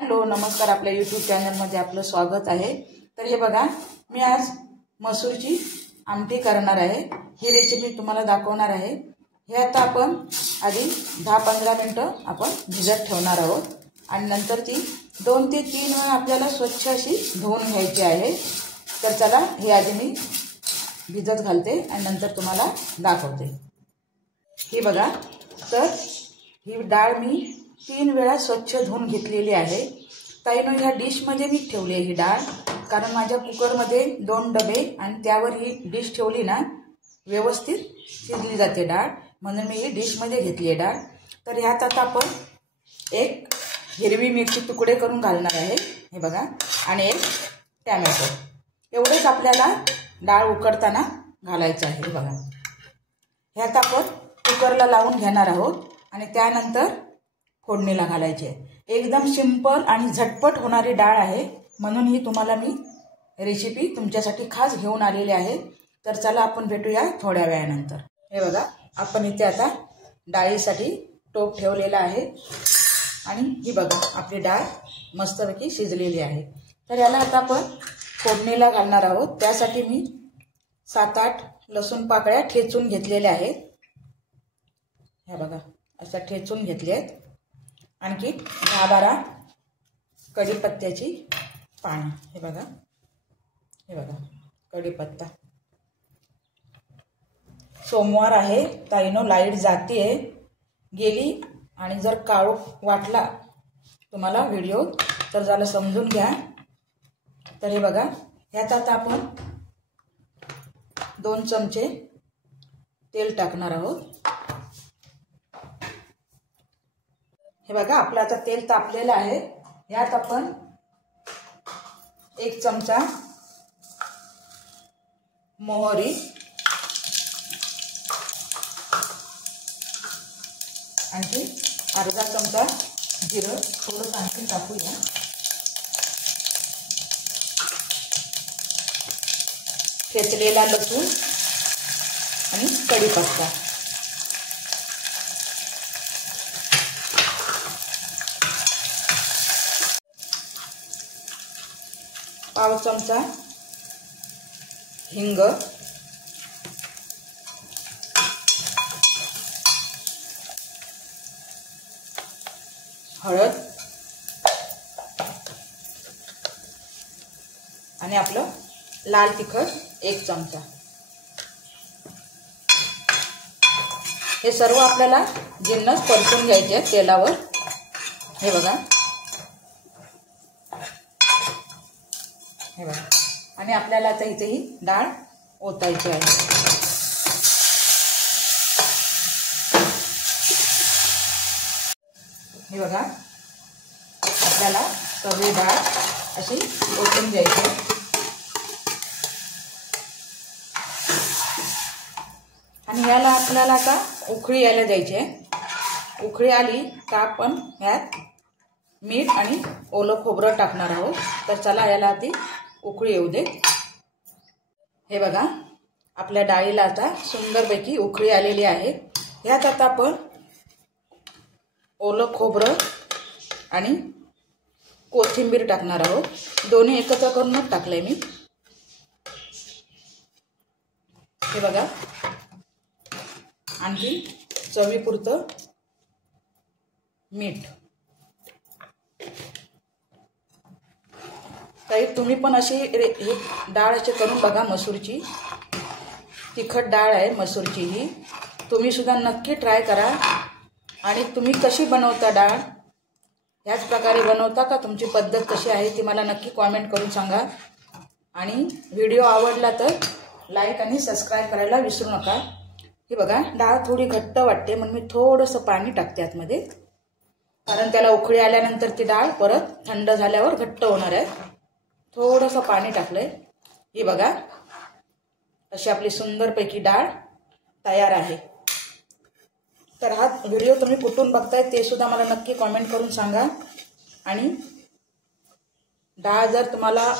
Hello नमस्कार, आपल्या YouTube चॅनलमध्ये आपलं स्वागत आहे। तर हे बघा, मी आज मसूरची आमटी करणार आहे। ही रेसिपी तुम्हाला दाखवणार आहे। हे आता आपण आधी 10-15 मिनिटं आपण भिजत ठेवणार आहोत आणि नंतर ती 2 ते 3 वेळा आपल्याला स्वच्छ अशी धुवून घ्यायची आहे। तर चला हे आधी मी भिजत घालते आणि नंतर तुम्हाला दाखवते। ही बघा, तर ही डाळ मी 3 वेळा स्वच्छ धुवून घेतलेली आहे। ताईनो ह्या डिशमध्ये मी ठेवली आहे ही डाळ, कारण माझ्या कुकरमध्ये 2 डबे आणि त्यावर ही डिश ठेवली ना व्यवस्थित शिजली जाते डाळ, म्हणून मी ही डिशमध्ये घेतली आहे डाळ। तर ह्यात आता आपण एक हिरवी मिरची तुकडे करून घालणार आहे, हे बघा, आणि एक टोमॅटो। एवढेच आपल्याला डाळ उकडताना घालायचं आहे। हे बघा, ह्यात आपण कुकरला लावून घेणार आहोत आणि त्यानंतर फोडणीला घालायची आहे। एकदम सिंपल आणि झटपट होणारी डाळ आहे, म्हणून ही तुम्हाला मी रेसिपी तुमच्यासाठी खास घेऊन आलेली आहे। तर चला आपण भेटूया थोड्या वेळानंतर। हे बघा, आपण इथे आता डाळीसाठी टोप ठेवलेला आहे आणि ही बघा आपली डाळ मस्तपैकी शिजलेली आहे। तर याला आता आपण फोडणीला घालणार आहोत। त्यासाठी मी 7-8 लसूण पाकळ्या ठेचून घेतलेल्या आहेत। हे बघा, अशा ठेचून घेतले आहेत। आणखी 10-12 कढीपत्त्याची पाने, हे बघा, कढीपत्ता। सोमवार आहे ताईनो, लाईट जातीये गेली, आणि जर काळोख वाटला तुम्हाला व्हिडिओ तर जरा समजून घ्या। तर हे बघा, ह्यात आता आपण 2 चमचे तेल टाकणार आहोत। हे बघा, आपलं आता तेल तापलेलं आहे। यात आपण 1 चमचा मोहरी, आणखी अर्धा चमचा जिरं, थोडं आणखी टाकूया। ठेचलेला लसूण आणि कढीपत्ता। पाव चमचा हिंग, हळद आणि आपलं लाल तिखट 1 चमचा। हे सर्व आपल्याला जिन्नस परतून घ्यायचे आहेत तेलावर। हे बघा, हे बघा, आणि आपल्याला आता इथे ही डाळ ओतायची आहे। हे बघा, आपल्याला सगळी डाळ अशी ओतून घ्यायची आहे। आणि याला आपल्याला आता उकळी यायला द्यायची आहे। उकळी आली का आपण यात मीठ आणि ओलं खोबरं टाकणार आहोत। तर चला याला आधी उकळी येऊ दे। हे बघा, आपल्या डाळीला आता सुंदरपैकी उकळी आलेली आहे। यात आता आपण ओलं खोबरं आणि कोथिंबीर टाकणार आहोत। दोन्ही एकत्र करूनच टाकलंय मी। हे बघा, आणखी चवीपुरतं मीठ। ताई तुम्ही पण अशी ही डाळ अशी करून बघा। मसूरची तिखट डाळ आहे मसूरची, ही तुम्ही सुद्धा नक्की ट्राय करा। आणि तुम्ही कशी बनवता डाळ, ह्याच प्रकारे बनवता का, तुमची पद्धत कशी आहे ती मला नक्की कमेंट करून सांगा। आणि व्हिडिओ आवडला तर लाईक आणि सबस्क्राईब करायला विसरू नका। हे बघा, डाळ थोडी घट्ट वाटते म्हणून मी थोडंसं पाणी टाकते आतमध्ये, कारण त्याला उकळी आल्यानंतर ती डाळ परत थंड झाल्यावर घट्ट होणार आहे। थोडंसं पाणी टाकलंय। हे बघा, अशी आपली सुंदरपैकी डाळ तयार आहे। तर हा व्हिडिओ तुम्ही कुठून बघताय ते सुद्धा मला नक्की कमेंट करून सांगा। आणि डाळ जर तुम्हाला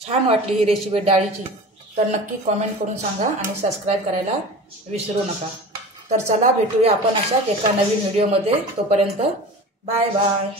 छान वाटली ही रेसिपी डाळीची तर नक्की कमेंट करून सांगा आणि सबस्क्राईब करायला विसरू नका। तर चला भेटूया आपण अशाच एका नवीन व्हिडिओमध्ये। तोपर्यंत बाय बाय।